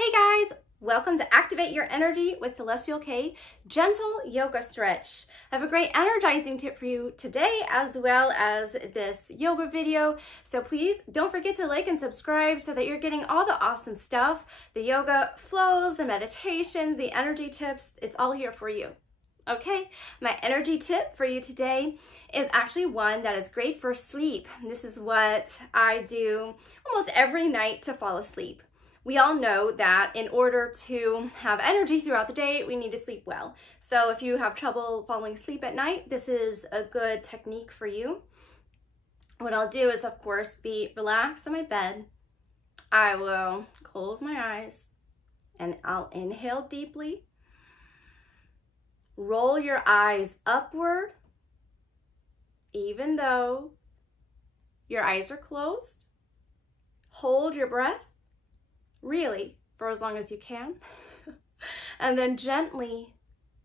Hey guys, welcome to Activate Your Energy with Celestial K, gentle yoga stretch. I have a great energizing tip for you today as well as this yoga video. So please don't forget to like and subscribe so that you're getting all the awesome stuff, the yoga flows, the meditations, the energy tips, it's all here for you. Okay, my energy tip for you today is actually one that is great for sleep. This is what I do almost every night to fall asleep. We all know that in order to have energy throughout the day, we need to sleep well. So if you have trouble falling asleep at night, this is a good technique for you. What I'll do is, of course, be relaxed in my bed. I will close my eyes and I'll inhale deeply. Roll your eyes upward, even though your eyes are closed. Hold your breath. Really, for as long as you can. And then gently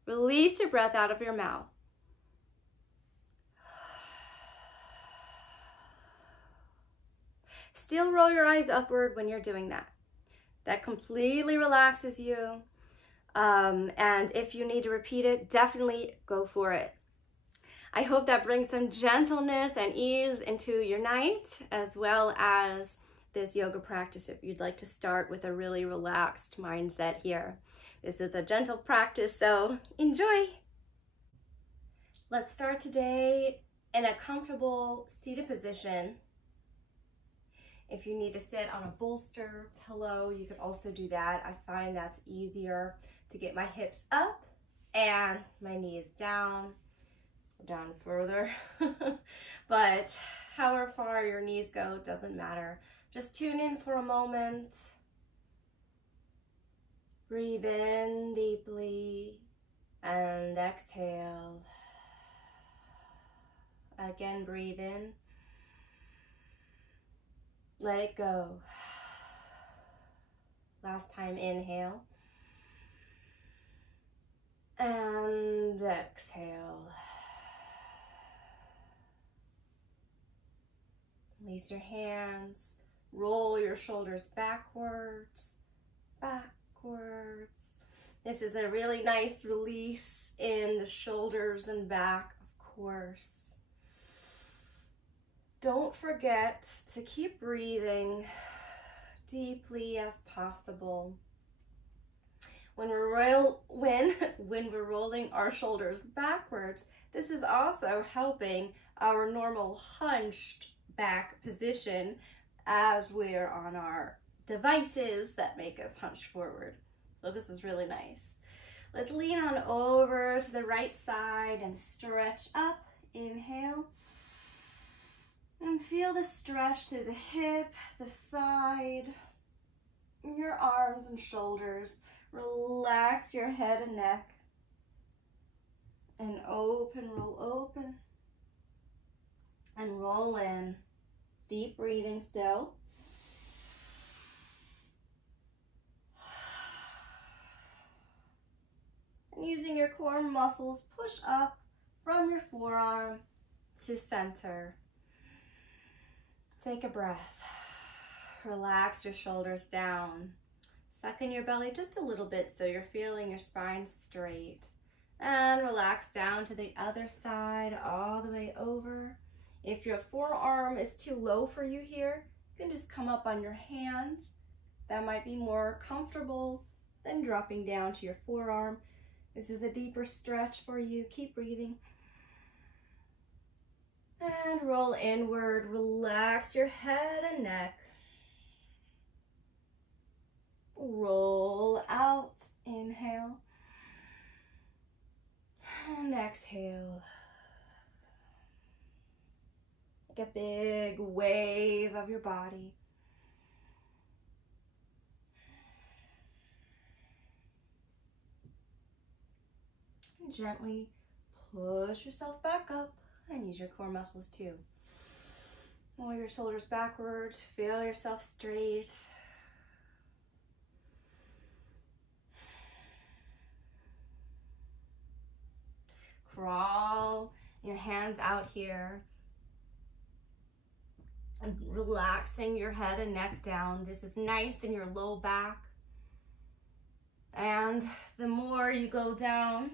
release your breath out of your mouth. Still roll your eyes upward when you're doing that. That completely relaxes you. And if you need to repeat it, definitely go for it. I hope that brings some gentleness and ease into your night, as well as this yoga practice if you'd like to start with a really relaxed mindset here. This is a gentle practice, so enjoy. Let's start today in a comfortable seated position. If you need to sit on a bolster, pillow, you could also do that. I find that's easier to get my hips up and my knees down further. But however far your knees go, doesn't matter. Just tune in for a moment. Breathe in deeply and exhale. Again, breathe in. Let it go. Last time, inhale. And exhale. Release your hands. Roll your shoulders backwards. This is a really nice release in the shoulders and back, of course. Don't forget to keep breathing deeply as possible. When we're rolling our shoulders backwards, this is also helping our normal hunched back position as we're on our devices that make us hunched forward. So this is really nice. Let's lean on over to the right side and stretch up. Inhale. And feel the stretch through the hip, the side, your arms and shoulders. Relax your head and neck. And open, roll open. And roll in. Deep breathing still. And using your core muscles, push up from your forearm to center. Take a breath. Relax your shoulders down. Suck in your belly just a little bit so you're feeling your spine straight. And relax down to the other side, all the way over. If your forearm is too low for you here, you can just come up on your hands. That might be more comfortable than dropping down to your forearm. This is a deeper stretch for you. Keep breathing. And roll inward. Relax your head and neck. Roll out. Inhale. And exhale. Like a big wave of your body. And gently push yourself back up and use your core muscles too. Roll your shoulders backwards, feel yourself straight. Crawl your hands out here. And relaxing your head and neck down. This is nice in your low back. And the more you go down,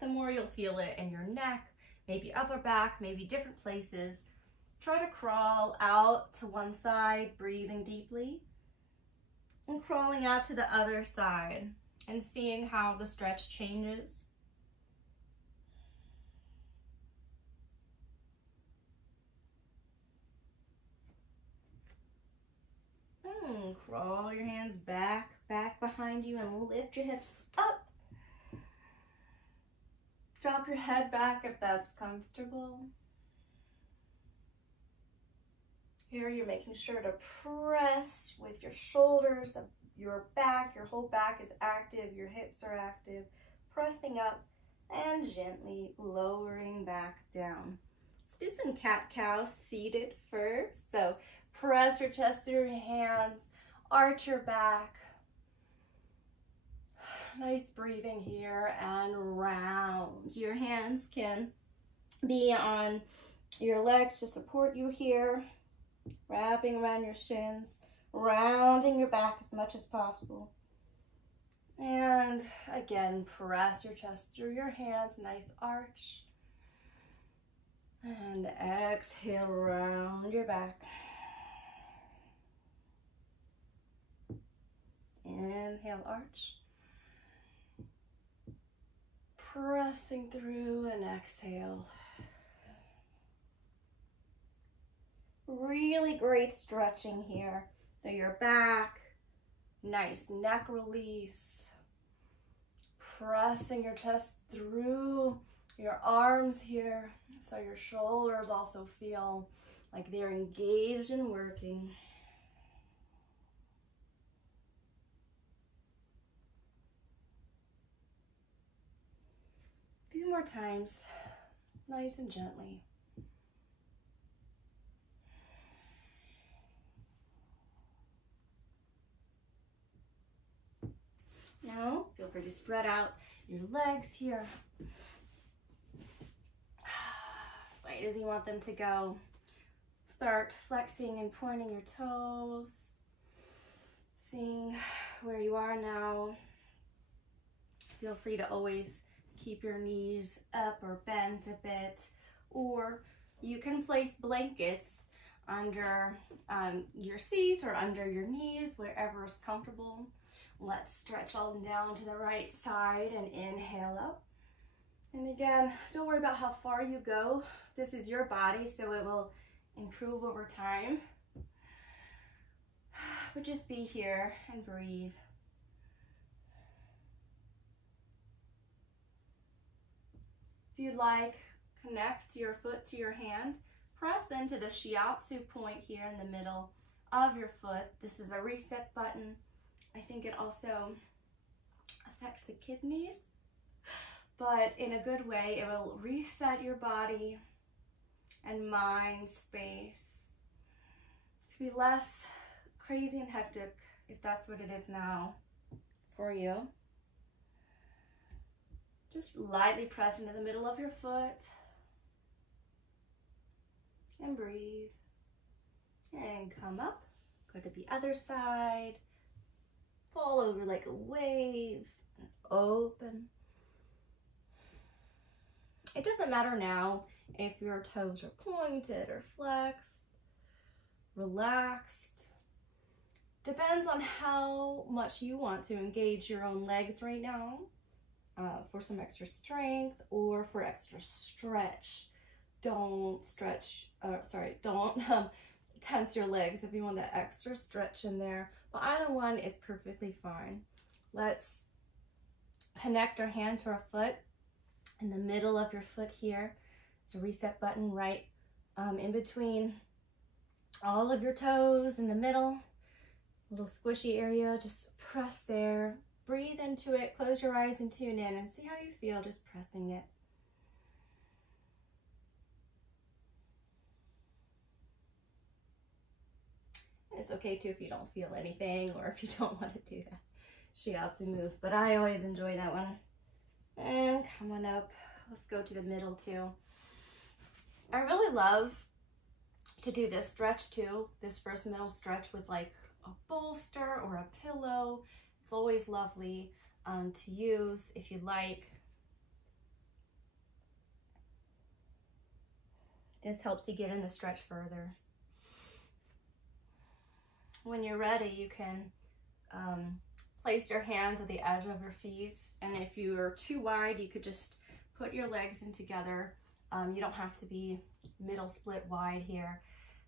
the more you'll feel it in your neck, maybe upper back, maybe different places. Try to crawl out to one side, breathing deeply, and crawling out to the other side and seeing how the stretch changes. Crawl your hands back behind you, and we'll lift your hips up. Drop your head back if that's comfortable. Here you're making sure to press with your shoulders, your back, your whole back is active, your hips are active, pressing up and gently lowering back down. Let's do some cat-cow seated first. So press your chest through your hands, arch your back. Nice breathing here, and round. Your hands can be on your legs to support you here, wrapping around your shins, rounding your back as much as possible. And again, press your chest through your hands, nice arch. And exhale, round your back. Inhale, arch. Pressing through, and exhale. Really great stretching here through your back. Nice neck release. Pressing your chest through your arms here, so your shoulders also feel like they're engaged and working. A few more times, nice and gently. Now, feel free to spread out your legs here as wide as you want them to go. Start flexing and pointing your toes, seeing where you are now. Feel free to always keep your knees up or bent a bit, or you can place blankets under your seat or under your knees, wherever is comfortable. Let's stretch all down to the right side and inhale up. And again, don't worry about how far you go. This is your body, so it will improve over time. But just be here and breathe. If you'd like, connect your foot to your hand. Press into the shiatsu point here in the middle of your foot. This is a reset button. I think it also affects the kidneys, but in a good way. It will reset your body and mind space to be less crazy and hectic, if that's what it is now for you. Just lightly press into the middle of your foot and breathe. And come up, go to the other side. Fall over like a wave and open. It doesn't matter now if your toes are pointed or flexed, relaxed. Depends on how much you want to engage your own legs right now for some extra strength or for extra stretch. Don't tense your legs if you want that extra stretch in there. But either one is perfectly fine. Let's connect our hand to our foot in the middle of your foot here. It's a reset button right in between all of your toes in the middle. Little squishy area, just press there. Breathe into it, close your eyes and tune in and see how you feel just pressing it. It's okay too if you don't feel anything or if you don't want to do that shiatsu move, but I always enjoy that one. And come on up. Let's go to the middle too. I really love to do this stretch too, this first middle stretch with like a bolster or a pillow. It's always lovely to use if you like. This helps you get in the stretch further. When you're ready, you can place your hands at the edge of your feet, and if you are too wide, you could just put your legs in together. You don't have to be middle split wide here.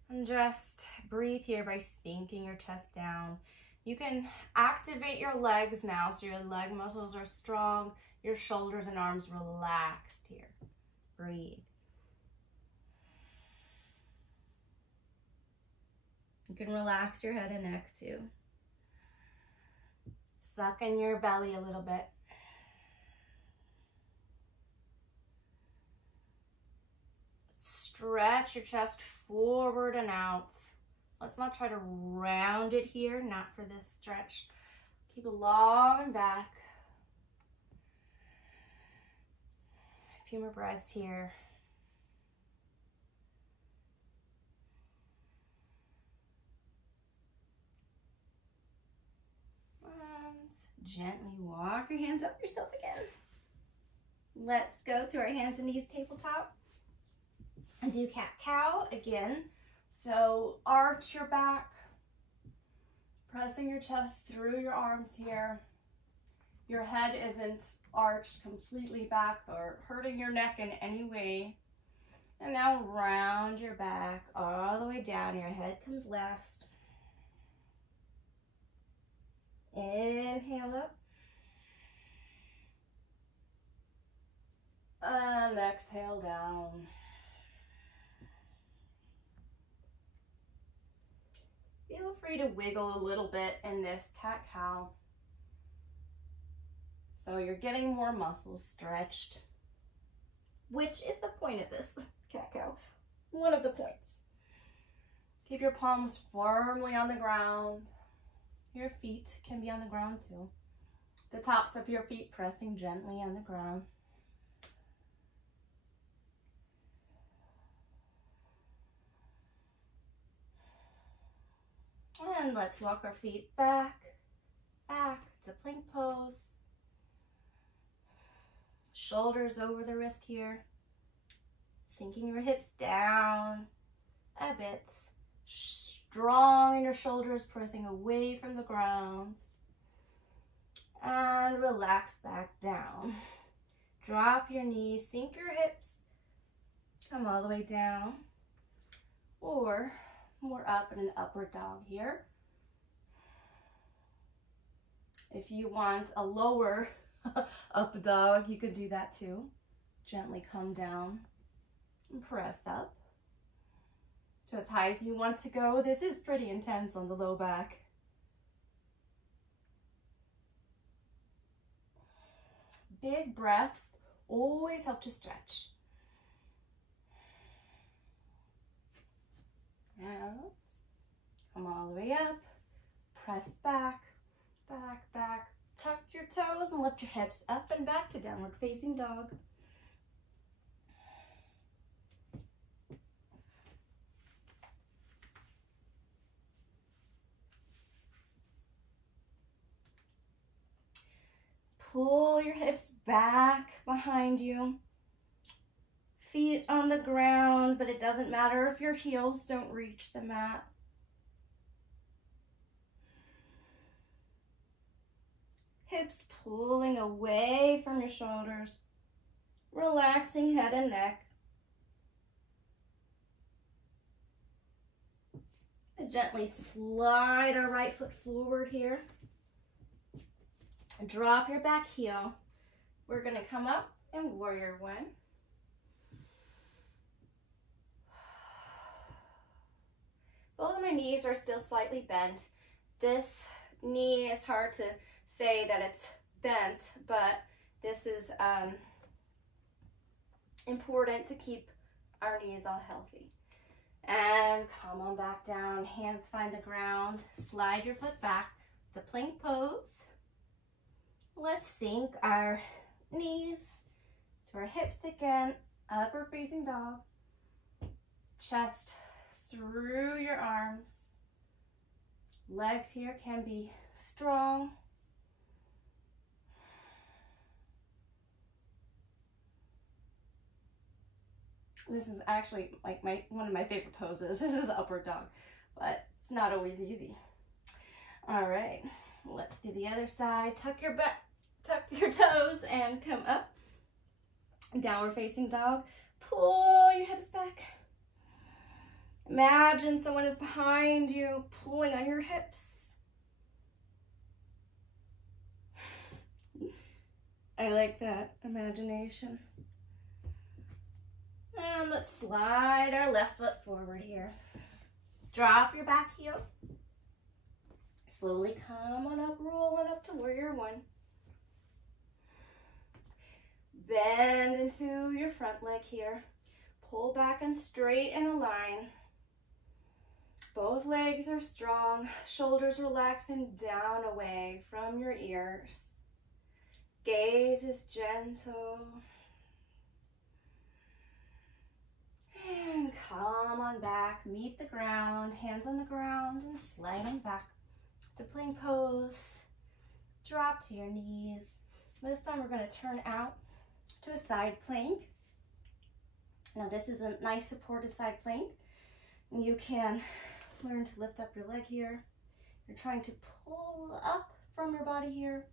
And just breathe here by sinking your chest down. You can activate your legs now so your leg muscles are strong, your shoulders and arms relaxed here. Breathe. You can relax your head and neck too. Suck in your belly a little bit. Stretch your chest forward and out. Let's not try to round it here, not for this stretch. Keep it long and back. A few more breaths here. Gently walk your hands up yourself again. Let's go to our hands and knees tabletop and do cat-cow again. So arch your back, pressing your chest through your arms here. Your head isn't arched completely back or hurting your neck in any way. And now round your back all the way down. Your head comes last. Inhale up. And exhale down. Feel free to wiggle a little bit in this cat-cow. So you're getting more muscles stretched, which is the point of this cat-cow. One of the points. Keep your palms firmly on the ground. Your feet can be on the ground too. The tops of your feet pressing gently on the ground. And let's walk our feet back to plank pose. Shoulders over the wrist here. Sinking your hips down a bit. Strong in your shoulders, pressing away from the ground. And relax back down. Drop your knees, sink your hips, come all the way down. Or more up in an upward dog here. If you want a lower up dog, you could do that too. Gently come down and press up to as high as you want to go. This is pretty intense on the low back. Big breaths always help to stretch. Now, come all the way up, press back, back. Tuck your toes and lift your hips up and back to downward facing dog. Pull your hips back behind you. Feet on the ground, but it doesn't matter if your heels don't reach the mat. Hips pulling away from your shoulders. Relaxing head and neck. And gently slide our right foot forward here. Drop your back heel. We're going to come up in warrior one. Both of my knees are still slightly bent. This knee is hard to say that it's bent, but this is important to keep our knees all healthy. And come on back down. Hands find the ground. Slide your foot back to plank pose. Let's sink our knees to our hips again. Upward facing dog. Chest through your arms. Legs here can be strong. This is actually like one of my favorite poses. This is upward dog, but it's not always easy. All right, let's do the other side. Tuck your butt, tuck your toes, and come up. Downward facing dog. Pull your hips back. Imagine someone is behind you, pulling on your hips. I like that imagination. And let's slide our left foot forward here. Drop your back heel. Slowly come on up, rolling up to warrior one. Bend into your front leg here. Pull back and straight in a line. Both legs are strong. Shoulders relaxing down away from your ears. Gaze is gentle. And come on back, meet the ground, hands on the ground, and slide on back to plank pose. Drop to your knees. This time we're going to turn out to a side plank. Now this is a nice supported side plank. You can learn to lift up your leg here. You're trying to pull up from your body here,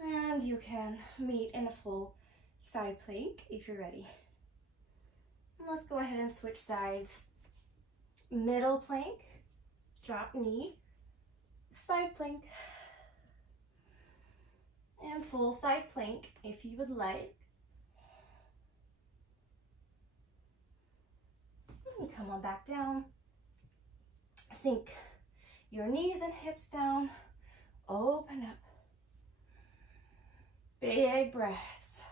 and you can meet in a full side plank if you're ready. Let's go ahead and switch sides. Middle plank, drop knee, side plank, and full side plank if you would like. And come on back down. Sink your knees and hips down. Open up. Big breaths.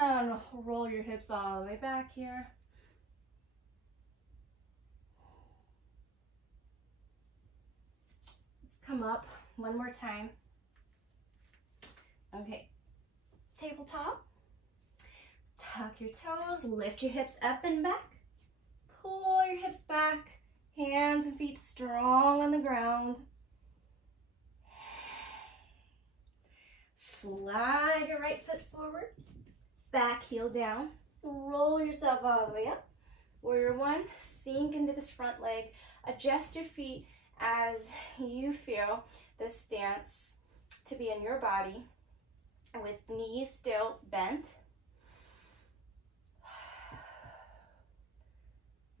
And roll your hips all the way back here. Let's come up one more time. Okay, tabletop. Tuck your toes, lift your hips up and back. Pull your hips back, hands and feet strong on the ground. Slide your right foot forward. Back heel down, roll yourself all the way up. Warrior one, sink into this front leg. Adjust your feet as you feel this stance to be in your body, and with knees still bent.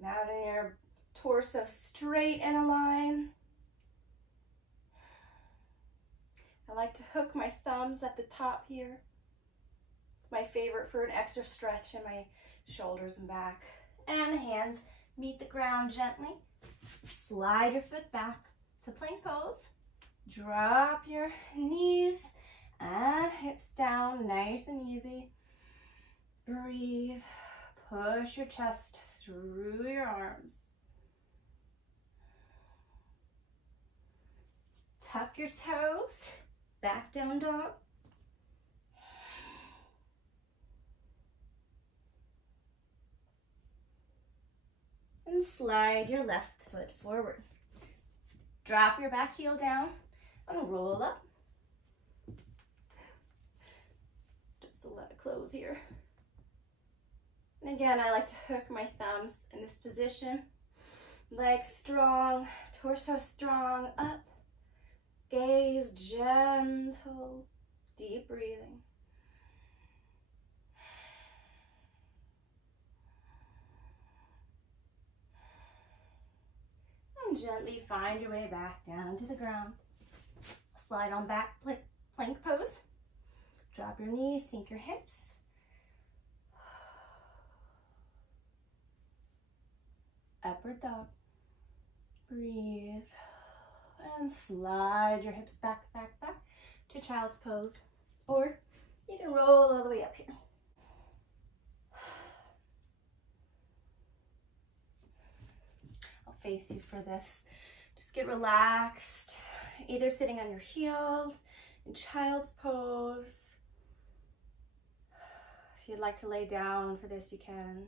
Mounting your torso straight in a line. I like to hook my thumbs at the top here. My favorite for an extra stretch in my shoulders and back. And hands meet the ground gently. Slide your foot back to plank pose. Drop your knees and hips down, nice and easy. Breathe. Push your chest through your arms. Tuck your toes. Back down dog. And slide your left foot forward. Drop your back heel down and roll up. Just a lot of clothes here. And again, I like to hook my thumbs in this position. Legs strong, torso strong, up. Gaze gentle, deep breathing. And gently find your way back down to the ground. Slide on back, plank pose. Drop your knees, sink your hips. Upward dog. Breathe. And slide your hips back, back, back to child's pose. Or you can roll all the way up here. I'll face you for this. Just get relaxed, either sitting on your heels in child's pose. If you'd like to lay down for this, you can.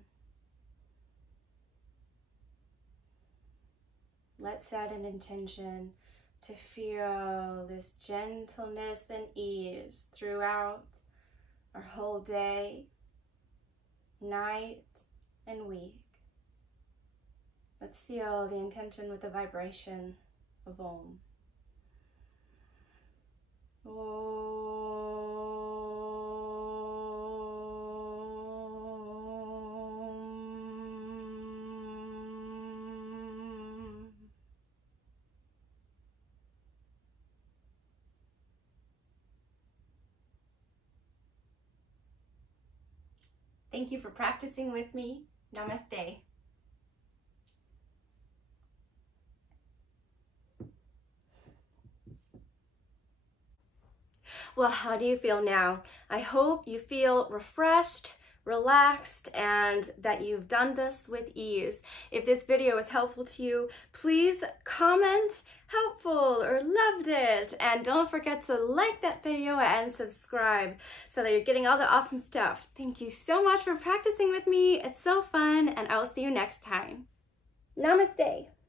Let's set an intention to feel this gentleness and ease throughout our whole day, night, and week. Let's seal the intention with the vibration of Om. Thank you for practicing with me. Namaste. Well, how do you feel now? I hope you feel refreshed, relaxed, and that you've done this with ease. If this video was helpful to you, please comment helpful or loved it. And don't forget to like that video and subscribe so that you're getting all the awesome stuff. Thank you so much for practicing with me. It's so fun, and I will see you next time. Namaste.